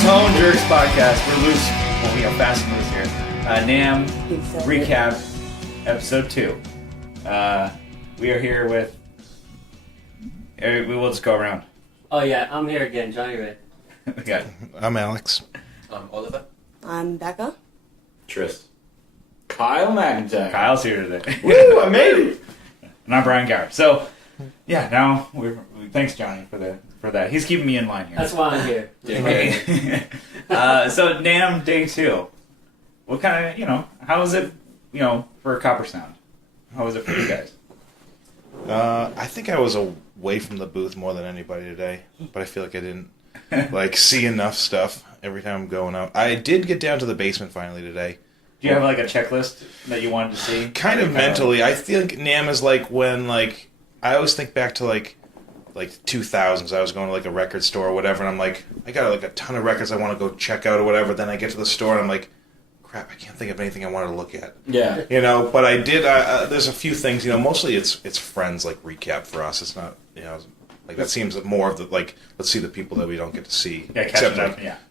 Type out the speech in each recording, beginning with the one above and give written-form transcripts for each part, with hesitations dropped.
Tone Jerks podcast. We're loose. Well, we are fast and loose here. NAMM recap, episode 2. We are here with. We will just go around. Oh yeah, I'm here again, Johnny Ray. Okay. I'm Alex. I'm Oliver. I'm Becca. Tris. Kyle McIntyre. Kyle's here today. Woo! I made it. And I'm Brian Gower. So, yeah. Now thanks, Johnny, for that. He's keeping me in line here. That's why I'm here. So NAMM Day 2. What kind of how was it for Coppersound? How was it for you guys? I think I was away from the booth more than anybody today, but I feel like I didn't see enough stuff every time I'm going out. I did get down to the basement finally today. Do you have a checklist that you wanted to see? Kind of mentally. I think NAMM is when I always think back to 2000s. I was going to a record store or whatever, and I'm like, I got a ton of records I want to go check out or whatever. Then I get to the store and I'm like, crap, I can't think of anything I want to look at. Yeah. But I did. There's a few things. Mostly it's friends recap for us. It's not that seems more of the let's see the people that we don't get to see. Yeah, except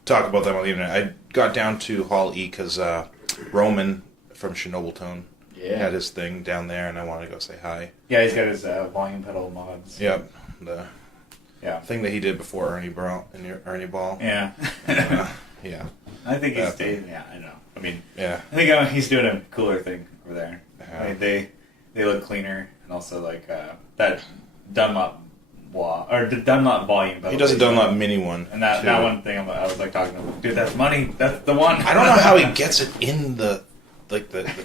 talk about them on the internet. I got down to Hall E because Roman from Chernobyl had his thing down there, and I wanted to go say hi. Yeah, he's got his volume pedal mods. Yep. The thing that he did before Ernie Ball. Yeah. Yeah. I think he's staying. Yeah, I know. I mean, yeah. I think he's doing a cooler thing over there. Yeah. They look cleaner, and also that Dunlop the Dunlop volume pedal. He does a Dunlop mini one, and that one thing I was talking to him, dude, that's money. That's the one. I don't know how he gets it in the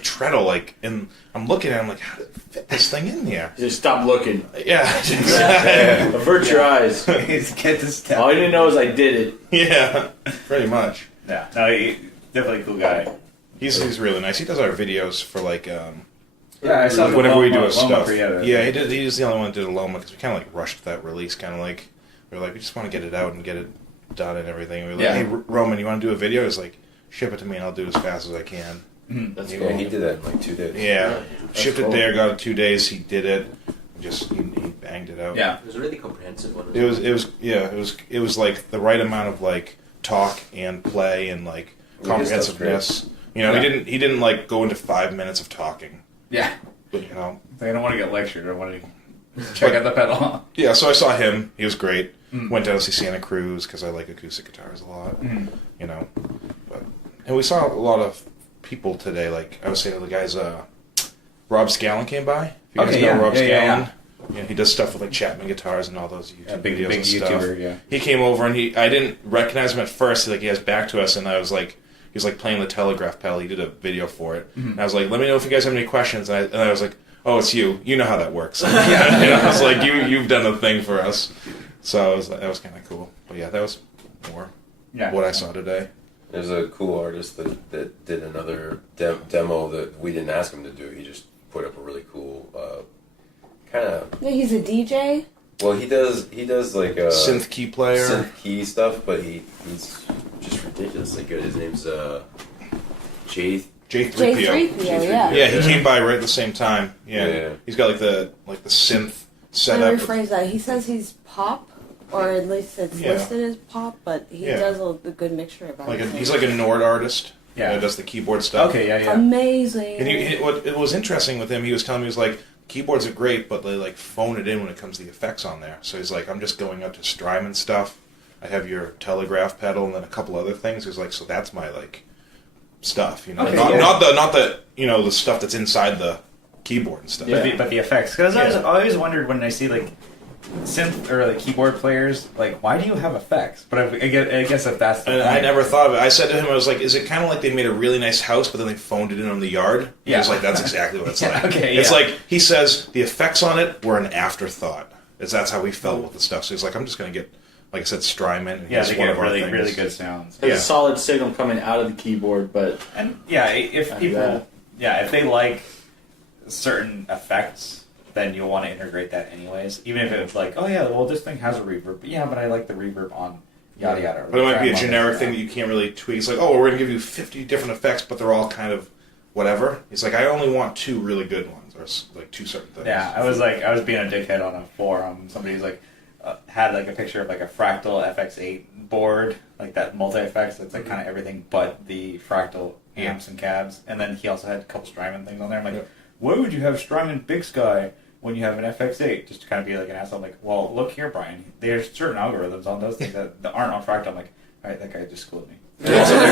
treadle, and I'm looking at him how did it fit this thing in there? Just stop looking. Yeah. Avert your eyes. Get this stuff. All you didn't know is I did it. Yeah, pretty much. Yeah, no, he's definitely a cool guy. He's really nice. He does our videos for yeah, I saw whenever we do a Loma stuff. Yeah, he did. He was the only one that did a Loma because we kind of rushed that release. We were we just want to get it out and get it done and everything. We were hey Roman, you want to do a video? He's ship it to me and I'll do it as fast as I can. Mm-hmm. That's cool. He did that in 2 days. Yeah, shipped it there, got it 2 days. He did it. He banged it out. Yeah, it was a really comprehensive one. It was the right amount of talk and play and comprehensiveness. He didn't go into 5 minutes of talking. Yeah. But, I don't want to get lectured. I want to check out the pedal. Yeah, so I saw him. He was great. Went down to see Santa Cruz because I like acoustic guitars a lot. And we saw a lot of people today. I was saying to the guys, Rob Scallon came by. If you guys know Rob Scallon. Yeah, he does stuff with Chapman guitars and all those YouTube videos big and stuff. YouTuber, yeah. He came over and I didn't recognize him at first. He has back to us, and I was he was playing the telegraph pedal. He did a video for it, and I was let me know if you guys have any questions. And I was oh, it's you. You know how that works. I was you've done a thing for us. So that was kind of cool. But yeah, that was more what I saw today. There's a cool artist that did another demo that we didn't ask him to do. He just put up a really cool kind of. Yeah, he's a DJ. Well, he does synth key player, synth key stuff, but he's just ridiculously good. His name's J3PO. J3PO, yeah. Yeah, he came by right at the same time. Yeah. He's got the synth setup. Let me rephrase that. He says he's pop, or at least it's listed as pop, but he does a good mixture of everything. He's a Nord artist. Yeah, does the keyboard stuff. Okay, yeah. Amazing. And what was interesting with him, he was telling me, he was keyboards are great, but they phone it in when it comes to the effects on there. So he's I'm just going up to Strymon stuff. I have your telegraph pedal and then a couple other things. He's so that's my stuff, Okay, not the stuff that's inside the keyboard and stuff. Yeah. But the effects, because I always wondered when I see synth or keyboard players, why do you have effects? But I guess if that's the I never thought of it. I said to him, I was is it kind of they made a really nice house, but then they phoned it in on the yard? He was that's exactly what it's like. Okay, it's he says the effects on it were an afterthought. That's how we felt with the stuff. So he's I'm just going to get, like I said, Strymon. And they get really good sounds. There's a solid signal coming out of the keyboard, but if they like certain effects, then you'll want to integrate that anyways. Even if it's this thing has a reverb. But I like the reverb on yada yada. But it might be a generic thing that you can't really tweak. It's we're going to give you 50 different effects, but they're all kind of whatever. He's I only want 2 really good ones, or 2 certain things. Yeah, I was being a dickhead on a forum. Somebody was had like a picture of like a fractal FX8 board, like that multi-effects. That's like kind of everything but the fractal amps and cabs. And then he also had a couple Strymon things on there. I'm like, why would you have Strymon Big Sky when you have an FX8? Just to kind of be like an asshole. I'm like, well, look here, Brian. There's certain algorithms on those things that aren't on fractal. I'm like, all right, that guy just schooled me.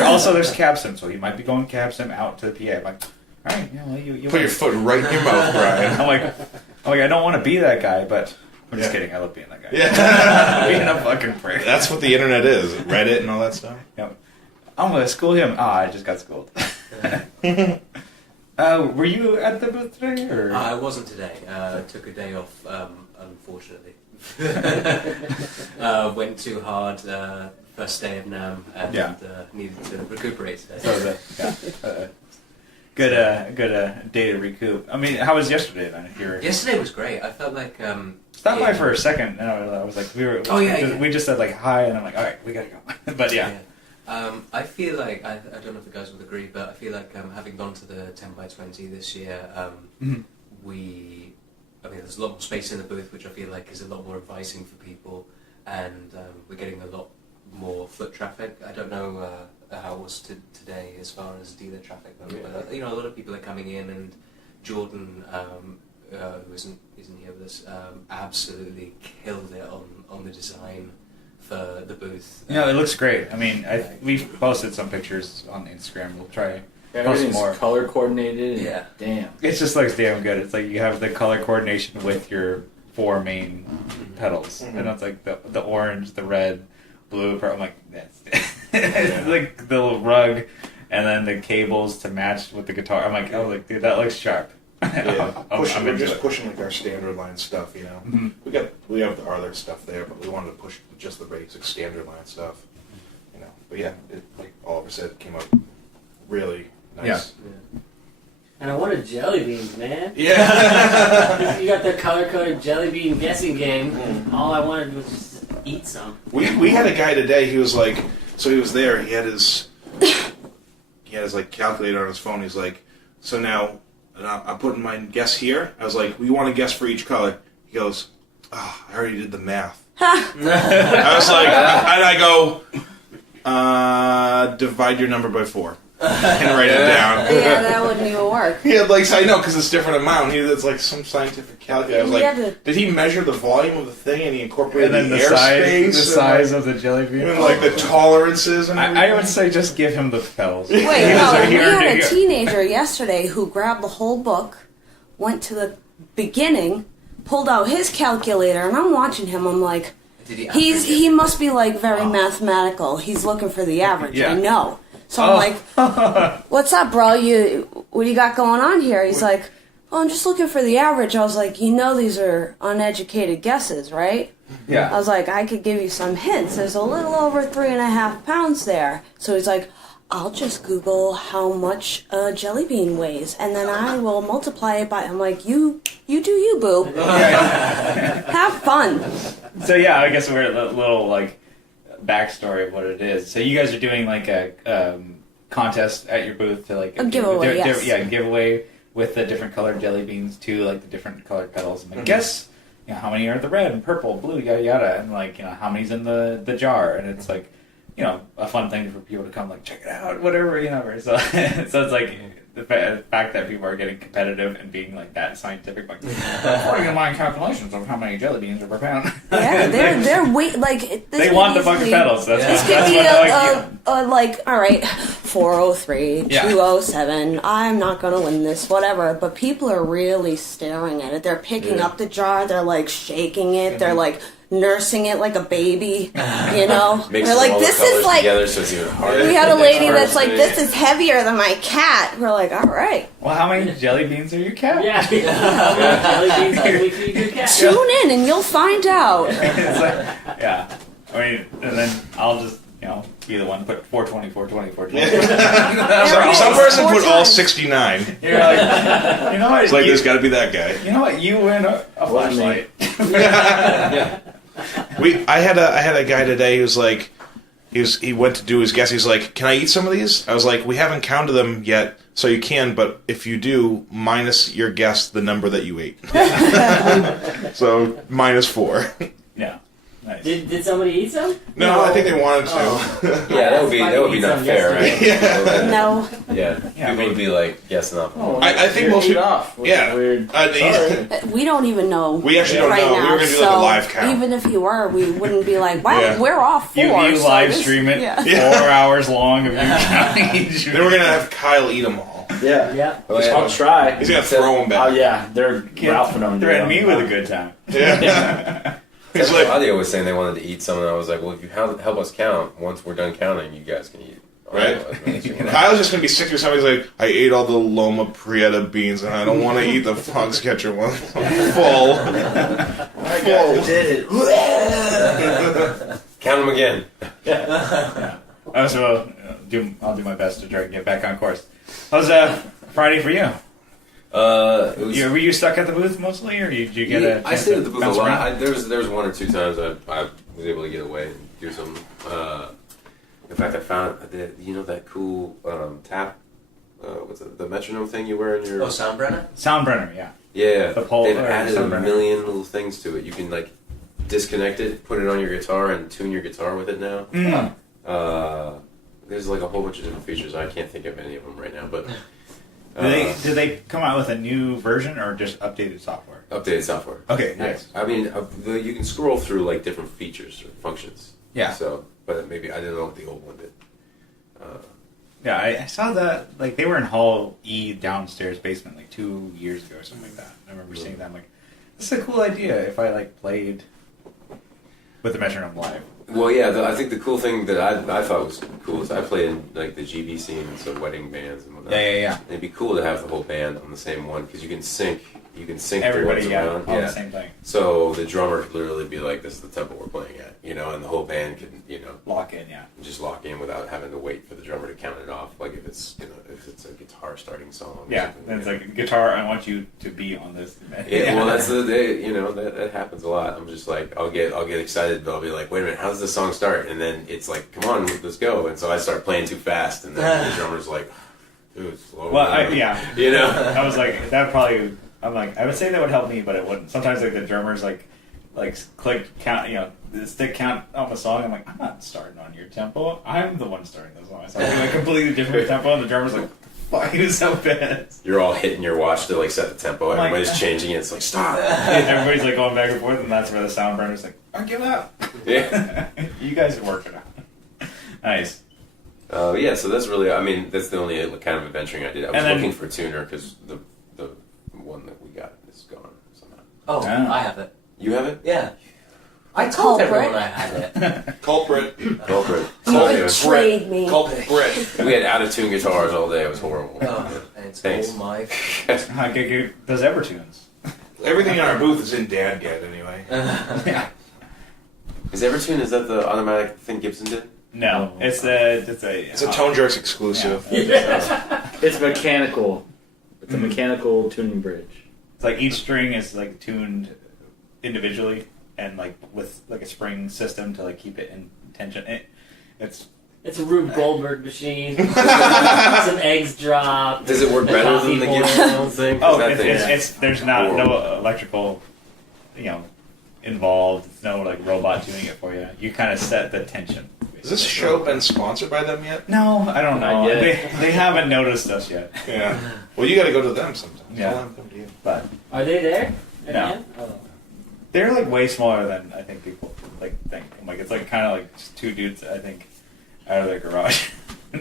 Also, there's cab sim, so he might be going cab sim out to the PA. I'm like, all right, you Put your foot right in your mouth, Brian. I'm like, I don't want to be that guy, but I'm just kidding. I love being that guy. Yeah. Being a fucking prick. That's what the internet is. Reddit and all that stuff. Yep. I'm gonna school him. I just got schooled. Were you at the booth today, or? I wasn't today. Took a day off, unfortunately. Went too hard first day of NAMM and needed to recuperate today. So good day to recoup. I mean, how was yesterday then? Yesterday was great. I felt like stop by for a second, and I was like, we just said like hi, and I'm like, all right, we gotta go. But yeah. I feel like I don't know if the guys would agree, but I feel like having gone to the 10x20 this year, there's a lot more space in the booth, which I feel like is a lot more inviting for people, and we're getting a lot more foot traffic. I don't know how it was today as far as dealer traffic, but a lot of people are coming in, and Jordan, who isn't here with us, absolutely killed it on the design for the booth. Yeah, it looks great. I mean, we've posted some pictures on Instagram. We'll try. Everything's more. color coordinated. Yeah. Damn. It just looks damn good. It's like you have the color coordination with your 4 main pedals, and it's like the orange, the red, blue. I'm like, that's it's like the little rug, and then the cables to match with the guitar. I'm like, oh, dude, that looks sharp. Yeah, we're just it. pushing like our standard line stuff, you know. We have the other stuff there, but we wanted to push just the basic standard line stuff, you know. But yeah, like Oliver said, it came out really nice. Yeah. And I wanted jelly beans, man. Yeah. You got the color-coded jelly bean guessing game. All I wanted was just eat some. We had a guy today. He was like, so he was there. He had his like calculator on his phone. He's like, so now I'm putting my guess here. I was like, we want to guess for each color. He goes, I already did the math. I was like, and I go, divide your number by 4. And write it down. Yeah, that wouldn't even work. Yeah, like I know because it's different amount. It's like some scientific calculator. I was like, did he measure the volume of the thing and he incorporated and then the airspace, the size of the jelly bean, and like the tolerances? And I would say just give him the pedals. Wait, no, we had a teenager yesterday who grabbed the whole book, went to the beginning, pulled out his calculator, and I'm watching him. I'm like, he must be like very mathematical. He's looking for the average. Yeah. I know. So I'm like, what's up, bro? What do you got going on here? He's like, oh, I'm just looking for the average. I was like, these are uneducated guesses, right? Yeah. I was like, I could give you some hints. There's a little over 3.5 pounds there. So he's like, I'll just Google how much a jelly bean weighs, and then I will multiply it by. I'm like, you do you, boo. Have fun. So yeah, I guess we're a little like backstory of what it is. So you guys are doing like a contest at your booth to like a giveaway, giveaway with the different colored jelly beans to like the different colored pedals. And like, guess how many are the red and purple, blue, yada yada, and like how many's in the jar, and it's like a fun thing for people to come like check it out, whatever, So so it's like the fact that people are getting competitive and being like that scientific, like according to my calculations of how many jelly beans are per pound. Yeah, they're like they want the bucket pedals. This could be like all right, 403, 207. I'm not gonna win this, whatever. But people are really staring at it. They're picking up the jar. They're like shaking it. They're like nursing it like a baby, They're like, this is like. Together, so it's even harder. We had a lady that's like, this is heavier than my cat. We're like, all right. Well, how many jelly beans are your cat? Yeah. Jelly beans can we feed your cat? Tune in and you'll find out. It's like, I mean, and then I'll just be the one to put 420, 420, 420. Some person put all 69. You're like, what? It's like there's got to be that guy. You know what? You win a flashlight. I had a guy today who's like, he went to do his guess. He's like, can I eat some of these? I was like, we haven't counted them yet, so you can. But if you do, minus your guess the number that you ate. So -4. Yeah. Nice. Did somebody eat some? No, I think they wanted to. Yeah, that would be not fair, right? Yeah. No. Yeah, people would be like guessing up. Oh, I think you're most eat people. off. Which Yeah. is weird. Sorry. We don't even know. We actually don't right know. Now, We were going to do so like a live count. even if you were, we wouldn't be like, wow, Yeah. we're off 4. You so live this- stream it Yeah. 4 hours long of you counting each. Then we're going to have Kyle eat them all. Yeah. Yeah. Oh, yeah. I'll try. He's going to throw them Oh back. yeah, they're ralphing them. Threaten me with a good time. Yeah. That's He's what like, Audio was saying they wanted to eat some, and I was like, well, if you help us count, once we're done counting, you guys can eat. right? Kyle's just going to be sick or something. He's like, I ate all the Loma Prieta beans, and I don't want to eat the Foxcatcher one. I'm full. I did it. Count them again. So I'll do my best to try and get back on course. How's Friday for you? It was, Were you stuck at the booth mostly, or did you get a? I chance stayed to at the booth a bounce lot. around? There was 1 or 2 times I was able to get away and do some. In fact, I found that cool tap. What's it, the metronome thing you wear in your? Oh, Soundbrenner? Soundbrenner, yeah. Yeah, The pole- they've or added a Soundbrenner. million little things to it. You can like disconnect it, put it on your guitar, and tune your guitar with it now. Mm. There's like a whole bunch of different features. I can't think of any of them right now, but Did they come out with a new version or just updated software? updated software. Okay, nice. I mean, you can scroll through like different features or functions. Yeah. So, but maybe I didn't know what the old one did. Yeah, I saw that, like, they were in Hall E downstairs basement, like, 2 years ago or something like that. I remember seeing that, I'm like, this is a cool idea if I, like, played with the metronome live. Well, yeah, I think the cool thing that I thought was cool is I played in like the GB scene, so wedding bands and whatnot. Yeah. And it'd be cool to have the whole band on the same one because you can sync Everybody, pretty much yeah, around. on the same thing. So the drummer could literally be like, "This is the tempo we're playing at," and the whole band could, Lock in, yeah. just lock in without having to wait for the drummer to count it off. Like if it's a guitar starting song. Or Yeah, something, then it's like, guitar, I want you to be on this. Yeah, well, that's that happens a lot. I'm just like, I'll get excited, but I'll be like, wait a minute, how does this song start? And then it's like, come on, let's go. And so I start playing too fast, and then the drummer's like, dude, slow Well, down. yeah. I was like, that probably, I'm like, I would say that would help me, but it wouldn't. Sometimes, like, the drummers, like click, count, the stick count on the song. I'm like, I'm not starting on your tempo. I'm the one starting the song. So I'm doing a completely different tempo, and the drummer's like, fuck, he was so fast. You're all hitting your watch to like set the tempo. Like- Everybody's changing it. It's like, stop. Everybody's like going back and forth, and that's where the soundbrenner's like, I give up. Yeah. You guys are working out. Nice. Yeah, so that's really, that's the only kind of adventuring I did. I was And then- looking for a tuner because the one that we got is gone somehow. Oh, Ah. I have it. You have it? Yeah. I told Culprit. everyone I had it. culprit. Culprit. You betrayed me. Culprit. We had out of tune guitars all day. It was horrible. Oh, it's Thanks. all my... How good does Evertunes? Everything in our booth is in Dad Get anyway. Yeah. Is Evertune, is that the automatic thing Gibson did? No, it's It's a Tone Jerks exclusive. It's mechanical. It's a mechanical tuning bridge. It's like each string is like tuned individually and like with like a spring system to like keep it in tension. It's It's a Rube Goldberg machine. Some eggs drop. Does it work better than the Gibson thing? 'Cause that thing is it's there's not no horrible. electrical, involved. It's no like robot doing it for you. You kind of set the tension. Has this show been sponsored by them yet? No, I don't know. Not yet. They haven't noticed us yet. Yeah. Well, you got to go to them sometime. Yeah. Tell them to come to you. But Are they there? No. Oh. they're like way smaller than I think people like think. Like it's like kind of like just two dudes I think out of their garage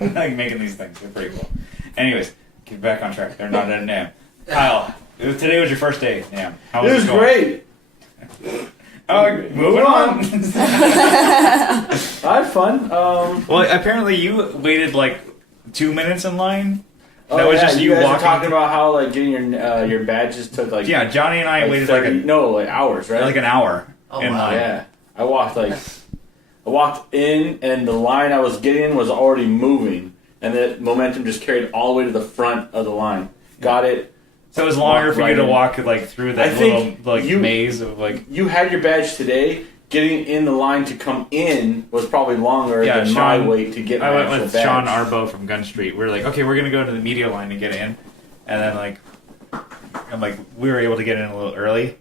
like making these things. They're pretty cool. Anyways, get back on track. They're not at NAMM. Kyle, today was your first day at NAMM. How was It was going? great. Moving on. I had fun. Well, apparently you waited like 2 minutes in line. Oh, That was yeah, just you you guys were walking. talking about how like getting your badges took like Yeah, Johnny and I like waited 30, like no hours, right? an hour Oh, in wow. line. Yeah, I walked in, and the line I was getting in was already moving, and the momentum just carried all the way to the front of the line. Got it. So it was longer Walk for you right to in. walk like through I that think little like you- maze of like. You had your badge today. Getting in the line to come in was probably longer Yeah, than my Sean- wait to get my I went actual with badge. Sean Arbo from Gun Street. We were like, okay, we're gonna go to the media line to get in, and then like, we were able to get in a little early,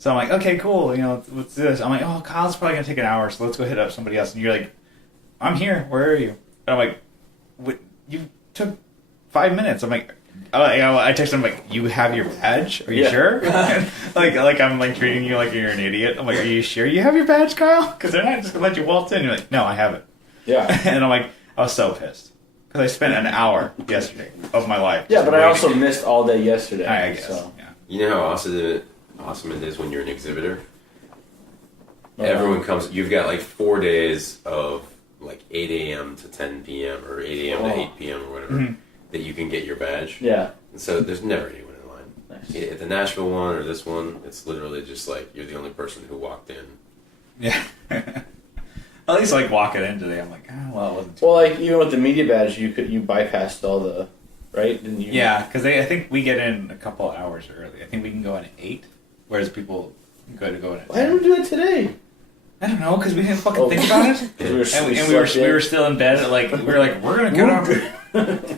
So I'm like, okay, cool. You know, what's this? I'm like, oh, Kyle's probably gonna take an hour, so let's go hit up somebody else. And you're like, I'm here. Where are you? And I'm like, what? You took 5 minutes. I'm like, oh, I texted him like, you have your badge? Are you sure? like I'm like treating you like you're an idiot. I'm like, are you sure you have your badge, Kyle? Because they're not just gonna let you waltz in. You're like, no, I have it. Yeah. And I'm like, I was so pissed because I spent an hour yesterday of my life. Yeah, but I also missed all day yesterday. I guess. So. Yeah. You know how awesome it is when you're an exhibitor? Everyone comes, you've got like 4 days of like 8 a.m. to 10 p.m. or 8 a.m. to 8 p.m. or whatever that you can get your badge. Yeah. And so there's never anyone in line. Nice. At the Nashville one or this one, it's literally just like you're the only person who walked in. Yeah. At least like walking in today, I'm like, oh, well, it wasn't too Well, like even with the media badge, you bypassed all the right. Didn't you? Yeah, because I think we get in a couple hours early. I think we can go in at 8, whereas people go in at Why didn't we do it today? I don't know, because we didn't fucking think about it. We were still in bed. Like we were like, we're gonna get up.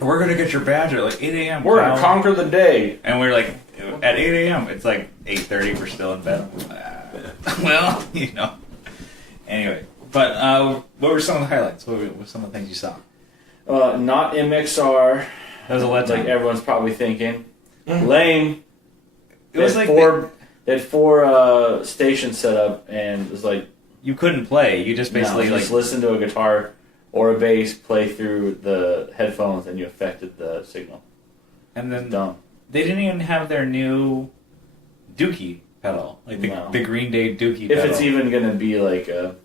We're gonna get your badge at like 8 a.m. We're gonna conquer the day. And we're like, at 8 a.m. It's like 8:30. We're still in bed. Well, you know. Anyway, but what were some of the highlights? What were some of the things you saw? Not MXR. That was a letdown. Like everyone's probably thinking. Lame. It was like they had four stations set up, and it was like you couldn't play. You just basically just listen to a guitar or a bass play through the headphones, and you affected the signal. And then dumb. They didn't even have their new Dookie pedal, like the Green Day Dookie pedal. If it's even gonna be like a.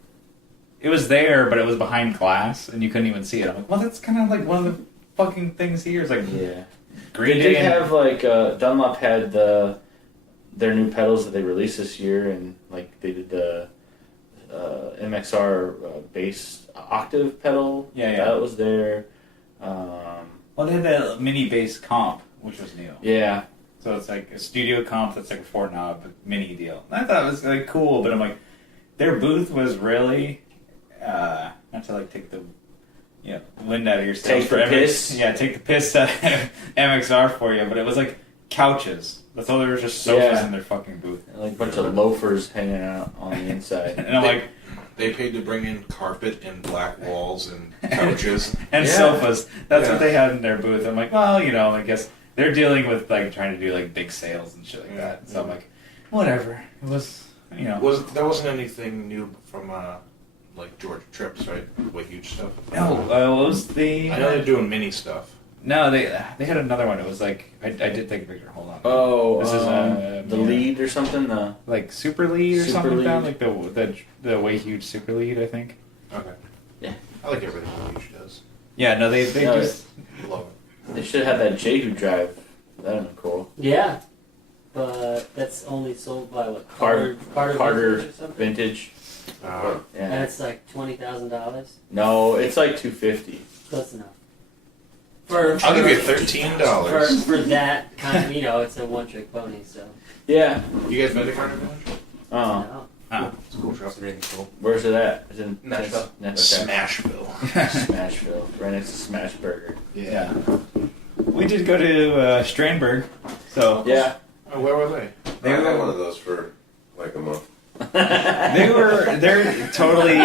It was there, but it was behind glass, and you couldn't even see it. I'm like, well, that's kind of like one of the fucking things here. It's like, yeah. Green They Day. did have like Dunlop had their new pedals that they released this year, and like they did the MXR bass octave pedal. Yeah. That was there. Well, they had the mini bass comp, which was new. Yeah. So it's like a studio comp that's like a 4-knob mini deal. And I thought it was like cool, but I'm like, their booth was really not to like take the wind out of your sails. Take the piss. Yeah, take the piss out of MXR for you, but it was like couches. That's all there was, just sofas in their fucking booth. And like a bunch of loafers hanging out on the inside. And I'm like, they paid to bring in carpet and black walls and couches and sofas. That's what they had in their booth. I'm like, well, I guess they're dealing with like trying to do like big sales and shit like that. So I'm like, whatever. It was, There wasn't anything new from like Georgia Trips, right? With huge stuff. No, what was the? I know they're doing mini stuff. No, they had another one. It was like I did take a picture. Hold on. Oh, this is the lead or something. Like Super Lead or something Lead. like that. Like the way huge Super Lead, I think. Okay. Yeah. I like everything Huge does. Yeah, no, they just love it. They should have that Jehu drive. That would be cool. Yeah, but that's only sold by what? Carter or something. Vintage. And Yeah. it's like $20,000. No, it's like $250. Close enough. I'll give you $13. For that kind of, it's a one-trick pony. So. Yeah. You guys been to Carter Village? Oh. No. It's a cool shop. It's really cool. Where's it at? It's in Nashville. Smashville. Smashville. Right next to Smash Burger. yeah. We did go to Strandberg, so Yeah. Oh, where were they? I had one of those for like a month. they're totally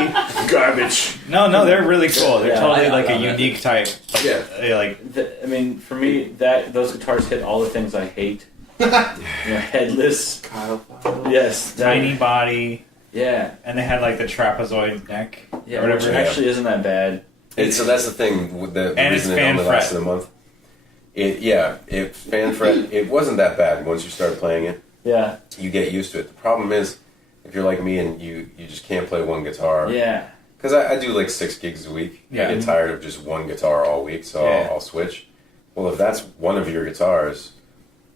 Garbage. no, they're really cool. They're Yeah, totally I like a love it. unique type. Like, Yeah. they like I mean, for me, those guitars hit all the things I hate. Headless. Kyle. Yes. tiny body, Yeah. and they had like the trapezoid neck Yeah. or Which whatever. actually isn't that bad. So that's the thing with the And it's reason it fan only fret. lasted a month. It fan fret. It wasn't that bad once you start playing it. Yeah. You get used to it. The problem is, if you're like me and you just can't play one guitar. Yeah. Because I do like 6 gigs a week. Yeah. I get tired of just one guitar all week, so Yeah. I'll switch. Well, if that's one of your guitars,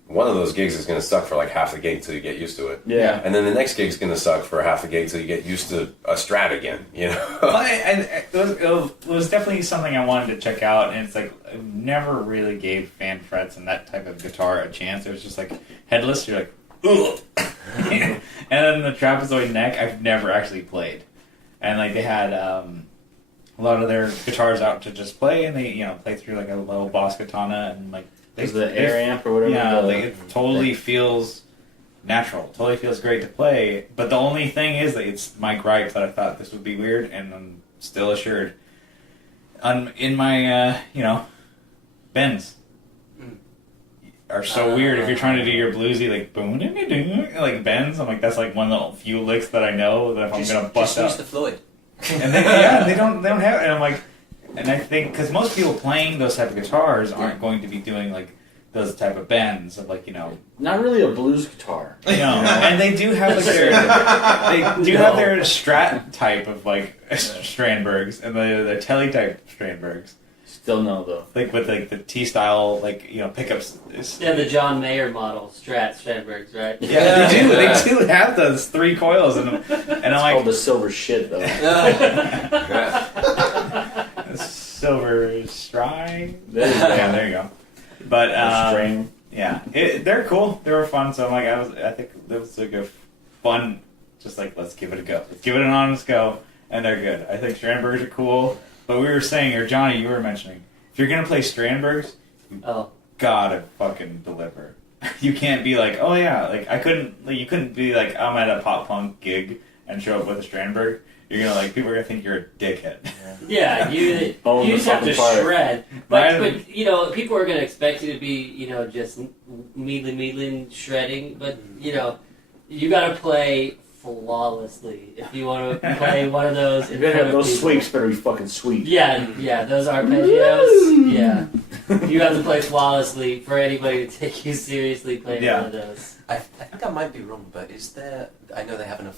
one of those gigs is going to suck for like half a gig till you get used to it. Yeah. And then the next gig's going to suck for half a gig till you get used to a Strat again, Well, it was definitely something I wanted to check out, and it's like I never really gave fan frets and that type of guitar a chance. It was just like headless. You're like, ugh. And then the trapezoid neck, I've never actually played, and like they had a lot of their guitars out to just play, and they play through like a little Boss Katana, and like Is the air amp or whatever? it totally feels natural. Totally feels great to play. But the only thing is that it's my gripe that I thought this would be weird, and I'm still assured. In my, bends are so weird. If you're trying to do your bluesy, like boom, like bends, I'm like, that's like one of the few licks that I know that if I'm gonna bust out. Use the Floyd. And they don't have it. And I'm like, and I think because most people playing those type of guitars aren't going to be doing like those type of bends of like Not really a blues guitar. And they do have like their have their Strat type of like Strandbergs and their Telly type Strandbergs. Still no though. Like with like the T style pickups. Yeah, the John Mayer model Strandbergs, right? Yeah, they do. They do have those 3 coils in them, and I'm like, called the silver shit though. Silver Stry. There you go. But yeah, they're cool. They were fun. So I'm like, I think that was like a fun. Just like let's give it a go. Let's give it an honest go, and they're good. I think Strandbergs are cool. But we were saying, or Johnny, you were mentioning, if you're gonna play Strandbergs, you gotta fucking deliver. You can't be like, oh yeah, like you couldn't be like, I'm at a pop punk gig and show up with a Strandberg. You're gonna like, people are gonna think you're a dickhead. Yeah, you just have to shred. But people are gonna expect you to be, just meedling shredding. But you gotta play flawlessly if you want to play one of those. You better have those sweeps. Better be fucking sweet. Yeah, those arpeggios. Yeah, you have to play flawlessly for anybody to take you seriously playing one of those. I think I might be wrong, but is there? I know they have an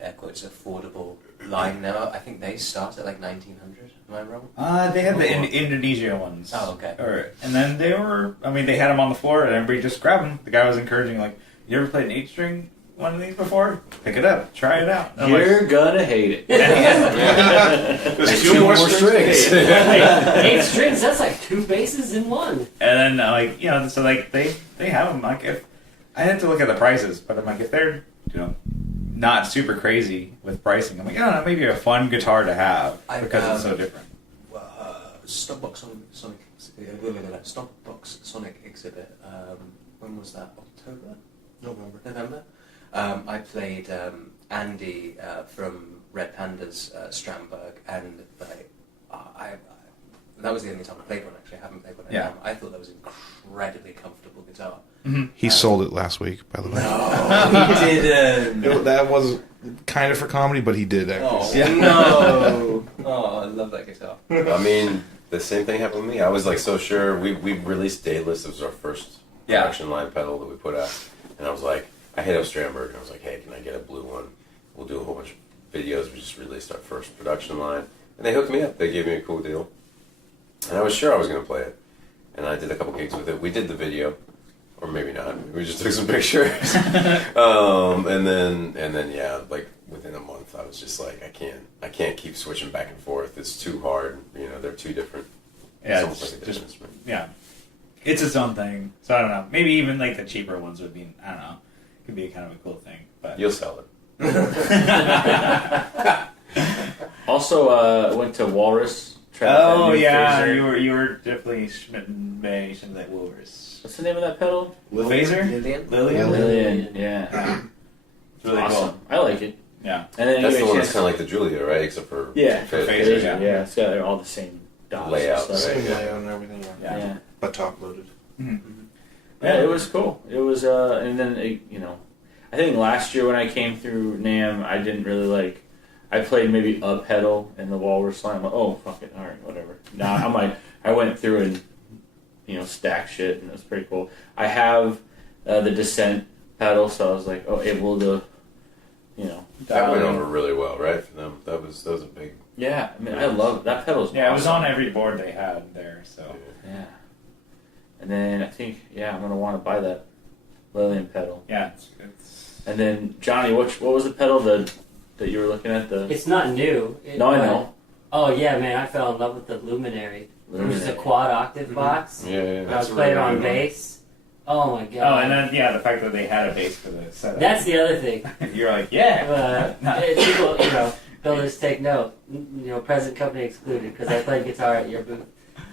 air quotes affordable line now. I think they start at like 1900. Am I wrong? They had the Indonesia ones. Oh, okay. And then they were. I mean, they had them on the floor, and everybody just grabbed them. The guy was encouraging, like, you ever played an 8-string? One of these before? Pick it up. Try it out. You're gonna hate it. There's 2 more strings. 8 strings, that's like 2 basses in one. And then, so like they have them. Like, if I had to look at the prices, but I'm like, if they're, not super crazy with pricing, I'm like, I don't know, maybe a fun guitar to have because it's so different. Stompbox Sonic exhibit. When was that? October? November. I played Andy from Red Panda's Strandberg, and that was the only time I played one. Actually, I haven't played one. I thought that was an incredibly comfortable guitar. Mm-hmm. He sold it last week, by the way. No, he didn't. That was kind of for comedy, but he did actually. No. Oh, I love that guitar. I mean, the same thing happened with me. I was like so sure. We released Dayless. It was our first production line pedal that we put out, and I was like, I hit up Strandberg and I was like, hey, can I get a blue one? We'll do a whole bunch of videos. We just released our first production line, and they hooked me up. They gave me a cool deal, and I was sure I was going to play it, and I did a couple gigs with it. We did the video, or maybe not. We just took some pictures, and then yeah, like within a month, I was just like, I can't keep switching back and forth. It's too hard. They're two different. Yeah, it's almost like a different instrument. Yeah, it's its own thing. So I don't know. Maybe even like the cheaper ones would be. I don't know. Could be kind of a cool thing, but You'll sell it. Also, went to Walrus. Oh yeah, phaser. you were definitely smitten by some of that Walrus. What's the name of that pedal? Phaser? Lillian. Yeah. It's really awesome. cool. I like it. Yeah. And then that's the one that's kind of like the Julia, right? Except for phaser. Yeah, it's got all the same dots layout, and stuff. right? Layout and everything. Yeah. But top loaded. Mm-hmm. Yeah, it was cool. It was, and then I think last year when I came through NAMM, I didn't really I played maybe a pedal in the Walrus line. I'm like, oh fuck it, all right, whatever. Now I'm like, I went through and stacked shit, and it was pretty cool. I have the Descent pedal, so I was like, able to, that went over really well, right? For them, that was a big. Yeah, I mean, I love that pedal's. Yeah, awesome. It was on every board they had there, so yeah. And then I think, I'm going to want to buy that Lillian pedal. Yeah. It's... And then, Johnny, what was the pedal that you were looking at? It's not new. I know. Oh, yeah, man, I fell in love with the Luminary. Which is a quad octave box. Yeah. I was playing on bass. Oh, my God. Oh, and then, the fact that they had a bass for the setup. That's the other thing. You're like, yeah. People, builders take note. Present company excluded, because I played guitar at your booth.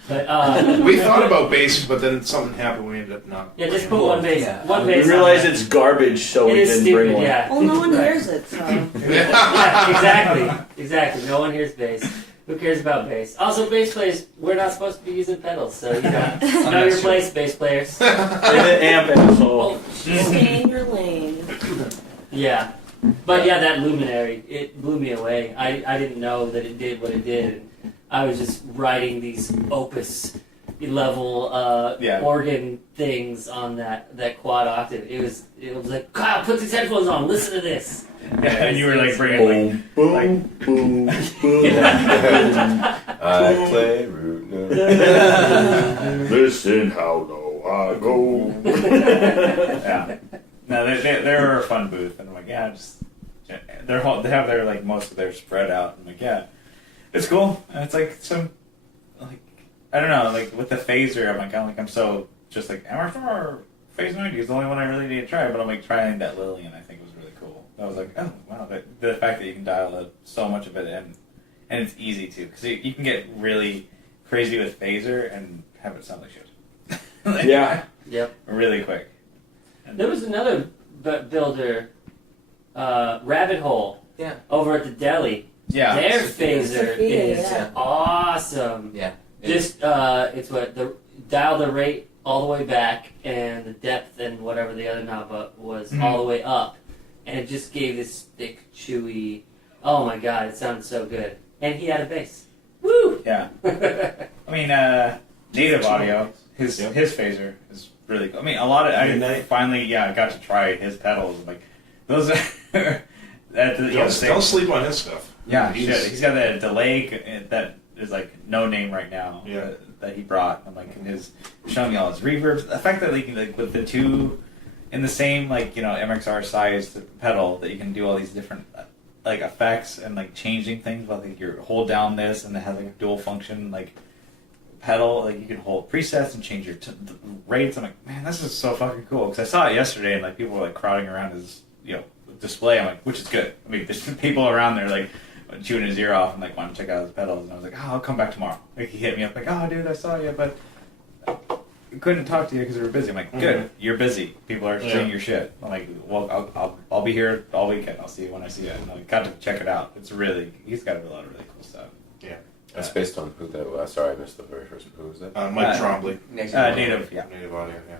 But We thought about bass, but then something happened. We ended up not. yeah, just bringing put it. one bass. Yeah. One We bass. realized on it's garbage, so it we is didn't stupid. bring one. Yeah. Well, no one Right. hears it, so. Yeah, exactly. No one hears bass. Who cares about bass? Also, bass players, we're not supposed to be using pedals, so you know your place, bass players. Play the amp, asshole. Stay in your lane. Yeah, but yeah, that luminary, it blew me away. I didn't know that it did what it did. I was just writing these opus level organ things on that quad octave. It was like, Kyle, put these headphones on, listen to this. Yeah, and you were like bringing Boom, boom, boom. I play root note. Listen how low I go. yeah. No, they were a fun booth, and I'm like, yeah, just they have their like most of their spread out. I'm like, yeah, it's cool. And it's like some like I don't know, like with the phaser, I'm so just like amateur phase 90 is the only one I really need to try. But I'm like trying that Lillian, I think was really cool. I was like, oh wow, the fact that you can dial up so much of it and it's easy too, because you can get really crazy with phaser and have it sound like shit. Like, Yeah. Yep. Really quick. And There was another builder, Rabbit Hole, Yeah. over at the deli. yeah. Their Sophia. phaser Sophia, is yeah. awesome. Yeah. Just it's what dial the rate all the way back and the depth and whatever the other knob was all the way up, and it just gave this thick, chewy. Oh my god, it sounded so good. And he had a bass. Woo! Yeah. I mean, Native Audio, his phaser is really cool. I mean, a lot of I finally got to try his pedals. I'm like, those are Don't sleep on his stuff. Yeah, He's- he's got that delay that is like no name right now. Yeah. That he brought. I'm like, and showing me all his reverbs. The fact that like with the two in the same MXR sized pedal that you can do all these different like effects and like changing things. Like you hold down this and it has like a dual function like pedal. Like you can hold presets and change your rates. I'm like, man, this is so fucking cool. Because I saw it yesterday and like people were like crowding around his display. I'm like, which is good. I mean, there's people around there like chewing his ear off and like want to check out his pedals. And I was like, oh, I'll come back tomorrow. Like he hit me up like, oh, dude, I saw you, but I couldn't talk to you because we were busy. I'm like, good, you're busy. People are seeing your shit. I'm like, well, I'll be here all weekend. I'll see you when I see you. And I got to check it out. He's got a lot of really cool stuff. Yeah. That's based on who that was. Sorry, I missed the very first. Who was that? Mike Trombley. Native, yeah. Native Audio, yeah.